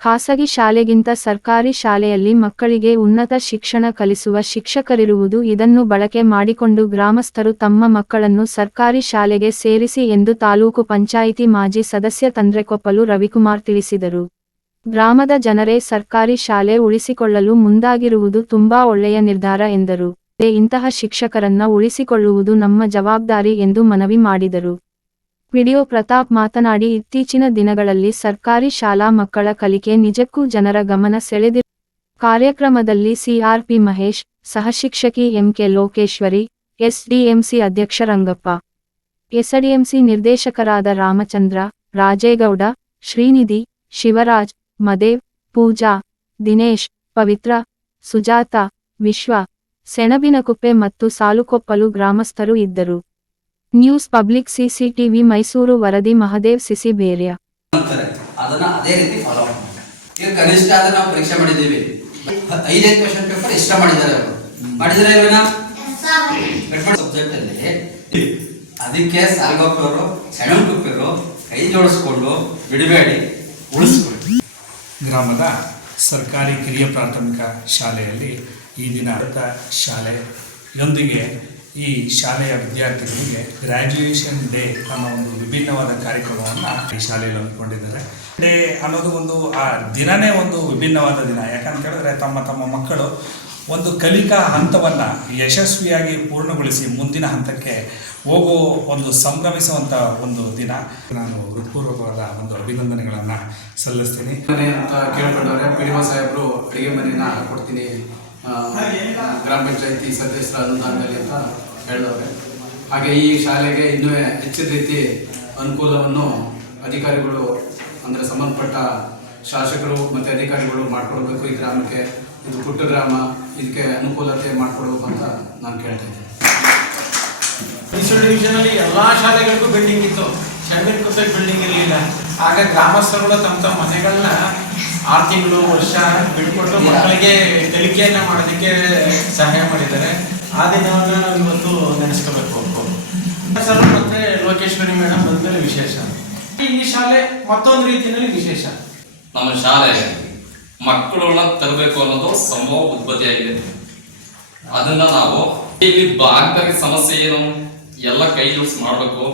ಖಾಸಗಿ ಶಾಲೆಗಿಂತ ಸರ್ಕಾರಿ ಶಾಲೆಯಲ್ಲಿ ಮಕ್ಕಳಿಗೆ ಉನ್ನತ ಶಿಕ್ಷಣ ಕಲಿಸುವ ಶಿಕ್ಷಕರಿರುವುದು ಇದನ್ನು ಬಳಕೆ ಮಾಡಿಕೊಂಡು ಗ್ರಾಮಸ್ಥರು ತಮ್ಮ ಮಕ್ಕಳನ್ನು ಸರ್ಕಾರಿ ಶಾಲೆಗೆ ಸೇರಿಸಿ ಎಂದು ತಾಲೂಕು ಪಂಚಾಯಿತಿ ಮಾಜಿ ಸದಸ್ಯ ತಂದ್ರೆಕೊಪ್ಪಲು ರವಿಕುಮಾರ್ ತಿಳಿಸಿದರು. ಗ್ರಾಮದ ಜನರೇ ಸರ್ಕಾರಿ ಶಾಲೆ ಉಳಿಸಿಕೊಳ್ಳಲು ಮುಂದಾಗಿರುವುದು ತುಂಬಾ ಒಳ್ಳೆಯ ನಿರ್ಧಾರ ಎಂದರು. ಇಂತಹ ಶಿಕ್ಷಕರನ್ನ ಉಳಿಸಿಕೊಳ್ಳುವುದು ನಮ್ಮ ಜವಾಬ್ದಾರಿ ಎಂದು ಮನವಿ ಮಾಡಿದರು. ವಿಡಿಯೋ ಪ್ರತಾಪ್ ಮಾತನಾಡಿ, ಇತ್ತೀಚಿನ ದಿನಗಳಲ್ಲಿ ಸರ್ಕಾರಿ ಶಾಲಾ ಮಕ್ಕಳ ಕಲಿಕೆ ನಿಜಕ್ಕೂ ಜನರ ಗಮನ ಸೆಳೆದಿ ಕಾರ್ಯಕ್ರಮದಲ್ಲಿ ಸಿಆರ್ಪಿ ಮಹೇಶ್, ಸಹಶಿಕ್ಷಕಿ ಎಂಕೆ ಲೋಕೇಶ್ವರಿ, ಎಸ್ಡಿಎಂಸಿ ಅಧ್ಯಕ್ಷ ರಂಗಪ್ಪ ಎಸ್ಡಿಎಂಸಿ ನಿರ್ದೇಶಕರಾದ ರಾಮಚಂದ್ರ, ರಾಜೇಗೌಡ, ಶ್ರೀನಿಧಿ, ಶಿವರಾಜ್, ಮದೇವ್, ಪೂಜಾ, ದಿನೇಶ್, ಪವಿತ್ರ, ಸುಜಾತ, ವಿಶ್ವ, ಸೆಣಬಿನಕುಪ್ಪೆ ಮತ್ತು ಸಾಲುಕೊಪ್ಪಲು ಗ್ರಾಮಸ್ಥರು ಇದ್ದರು. ನ್ಯೂಸ್ ಪಬ್ಲಿಕ್ ಸಿಸಿಟಿವಿ ಮೈಸೂರು ವರದಿ ಮಹದೇವ್ ಸಿಸಿ ಬೇರ್ಯ ಅದನ್ನ ಅದೇ ರೀತಿ ಫಾಲೋ ಈಗ ಕನಿಷ್ಠ ಆದ್ರೆ ನಾವು ಪರೀಕ್ಷೆ ಮಾಡಿದ್ದೀವಿ. ಐದೈದು ಕ್ವಶನ್ ಪೇಪರ್ ಇಷ್ಟ ಮಾಡಿದ್ದಾರೆ ಅವರು. ಮಾಡಿದ್ರೆ ಸಬ್ಜೆಕ್ಟ್ ಅಲ್ಲಿ. ಅದಕ್ಕೆ ಸಾಲ್ಗೊಪ್ಪರು ಸೆಣಕುಪ್ಪರು ಕೈ ಜೋಡಿಸ್ಕೊಂಡು ಬಿಡಬೇಡಿ ಉಳಿಸ್ಕೊಳ್ಳಿ. ಗ್ರಾಮದ ಸರ್ಕಾರಿ ಕಿರಿಯ ಪ್ರಾಥಮಿಕ ಶಾಲೆಯಲ್ಲಿ ಈ ದಿನ ಶಾಲೆ ಶಾಲೆಯೊಂದಿಗೆ ಈ ಶಾಲೆಯ ವಿದ್ಯಾರ್ಥಿಗಳಿಗೆ ಗ್ರ್ಯಾಜುಯೇಷನ್ ಡೇ ಅನ್ನೋ ಒಂದು ವಿಭಿನ್ನವಾದ ಕಾರ್ಯಕ್ರಮವನ್ನು ಈ ಶಾಲೆಯಲ್ಲಿ ಹಮ್ಮಿಕೊಂಡಿದ್ದಾರೆ. ಡೇ ಅನ್ನೋದು ಒಂದು, ಆ ದಿನನೇ ಒಂದು ವಿಭಿನ್ನವಾದ ದಿನ. ಯಾಕಂತ ಹೇಳಿದ್ರೆ ತಮ್ಮ ತಮ್ಮ ಮಕ್ಕಳು ಒಂದು ಕಲಿಕಾ ಹಂತವನ್ನು ಯಶಸ್ವಿಯಾಗಿ ಪೂರ್ಣಗೊಳಿಸಿ ಮುಂದಿನ ಹಂತಕ್ಕೆ ಹೋಗೋ ಒಂದು ಸಂಭ್ರಮಿಸುವಂಥ ಒಂದು ದಿನ. ನಾನು ಹೃತ್ಪೂರ್ವಕವಾದ ಒಂದು ಅಭಿನಂದನೆಗಳನ್ನು ಸಲ್ಲಿಸ್ತೀನಿ. ಅಂತ ಕೇಳ್ಕೊಂಡವ್ರೆ, ಪಿ ಸಾಹೇಬರು ಅಡುಗೆ ಮನೆಯನ್ನು ಕೊಡ್ತೀನಿ. ಗ್ರಾಮ ಪಂಚಾಯತಿ ಸದಸ್ಯರ ಅನುದಾನದಲ್ಲಿ ಅಂತ ಹೇಳಿದವ್ರೆ ಹಾಗೆ ಈ ಶಾಲೆಗೆ ಇನ್ನೂ ಹೆಚ್ಚಿನ ರೀತಿ ಅನುಕೂಲವನ್ನು ಅಧಿಕಾರಿಗಳು ಅಂದರೆ ಸಂಬಂಧಪಟ್ಟ ಶಾಸಕರು ಮತ್ತು ಅಧಿಕಾರಿಗಳು ಮಾಡಿಕೊಡ್ಬೇಕು ಈ ಗ್ರಾಮಕ್ಕೆ. ಇದು ಪುಟ್ಟ ಗ್ರಾಮ ಇದಕ್ಕೆ ಅನುಕೂಲತೆ ಮಾಡಿಕೊಡ್ಬೇಕು ಅಂತ ನಾನು ಕೇಳ್ತಾ ಇದ್ದೀನಿ. ಮೈಸೂರು ಡಿವಿಷನ್ ಅಲ್ಲಿ ಎಲ್ಲಾ ಶಾಲೆಗಳಿಗೂ ಬಿಲ್ಡಿಂಗ್ ಇತ್ತು. ಶಂಕರ್ ಕುಪ್ಪೆ ಬಿಲ್ಡಿಂಗ್ ಇರಲಿಲ್ಲ. ಆಗ ಗ್ರಾಮಸ್ಥರುಗಳು ತಮ್ಮ ತಮ್ಮ ಮನೆಗಳನ್ನ ಆರು ತಿಂಗಳು ವರ್ಷ ಬಿಟ್ಕೊಟ್ಟು ಮಕ್ಕಳಿಗೆ ಕಲಿಕೆಯನ್ನ ಮಾಡೋದಕ್ಕೆ ಸಹಾಯ ಮಾಡಿದ್ದಾರೆ. ಆ ದಿನವನ್ನ ನಾವು ಇವತ್ತು ನೆನೆಸ್ಕೋಬೇಕು ಸರ್ ಮತ್ತೆ ಲೋಕೇಶ್ವರಿ ಮೇಡಮ್ ಬಂದ್ಮೇಲೆ ವಿಶೇಷ. ಈ ಶಾಲೆ ಮತ್ತೊಂದು ರೀತಿಯಲ್ಲಿ ವಿಶೇಷ. ನಮ್ಮ ಶಾಲೆ ಮಕ್ಕಳನ್ನ ತರಬೇಕು ಅನ್ನೋದು ಸಂಭವ ಉತ್ಪತ್ತಿಯಾಗಿದೆ ಅದನ್ನ ನಾವು ಇಲ್ಲಿ ಆಗ್ಬೇಕಾದ ಸಮಸ್ಯೆ ಏನು ಎಲ್ಲ ಕೈ ಜೋಡಿಸಿ ಮಾಡಬೇಕು.